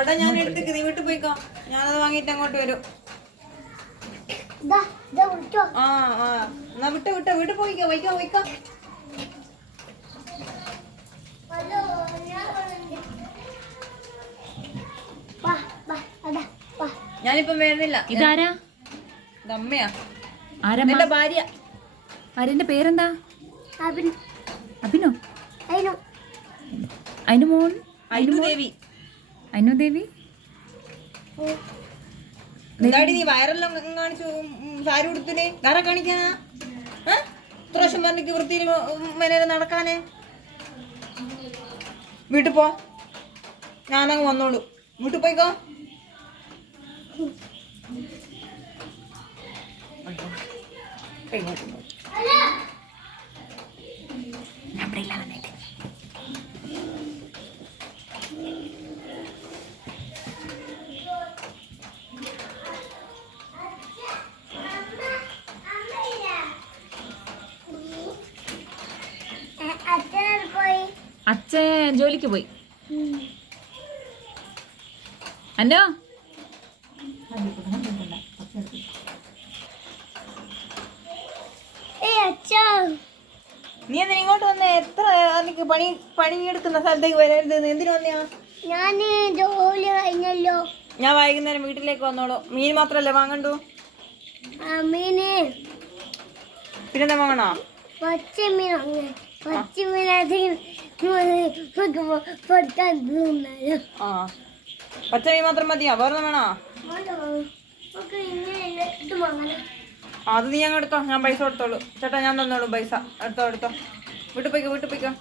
കൊട ഞാൻ എടുത്തേക്ക്, നീ വീട്ടിൽ പോയിക്കോ. ഞാനത് വാങ്ങിയിട്ട് അങ്ങോട്ട് വരും. ആ ആ എന്നാ വിട്ട് വീട്ടിൽ പോയിക്കോ. വയ്ക്കോ. ഞാനിപ്പം വരുന്നില്ല. ഇതാരാ? ഇതമ്മയാ, ആരമ്മ? എന്റെ ഭാര്യ. ഭാര്യന്റെ പേരെന്താ? അഭിനോ? അതിന്റെ മോൻ അനുദേവി. അനുദേവി. എന്താടി നീ വയറെല്ലാം കാണിച്ചു സാരി ഉടുത്തില്ലേ? വേറെ കാണിക്കാനാ? ഇത്ര വർഷം പറഞ്ഞിട്ട് വൃത്തിയിൽ മേലെ നടക്കാനേ. വീട്ടിൽ പോ, ഞാനങ്ങ് വന്നോളൂ. വീട്ടിൽ പോയിക്കോ. അച്ഛൻ ജോലിക്ക് പോയി. അന്നോ നീ എന്തിനാ ഇങ്ങോട്ട് വന്നേ? എത്ര എനിക്ക് പണിയെടുക്കുന്ന സ്ഥലത്തേക്ക് വരരുത്. എന്തിനു വന്നെയാ? ഞാന് ജോലി കഴിഞ്ഞല്ലോ. ഞാൻ വൈകുന്നേരം വീട്ടിലേക്ക് വന്നോളൂ. മീൻ മാത്രല്ലേ വാങ്ങണ്ടു? മീന് പിന്നെന്താ വാങ്ങണോ? പച്ചമീൻ. ആ പച്ചമീൻ മാത്രം മതിയോ? വേറെ വേണോ? അത് നീ അങ്ങ് എടുത്തോ, ഞാൻ പൈസ കൊടുത്തോളൂ. ചേട്ടാ ഞാൻ തന്നോളൂ പൈസ. എടുത്തോ. വീട്ടിൽ പോയിക്കോ.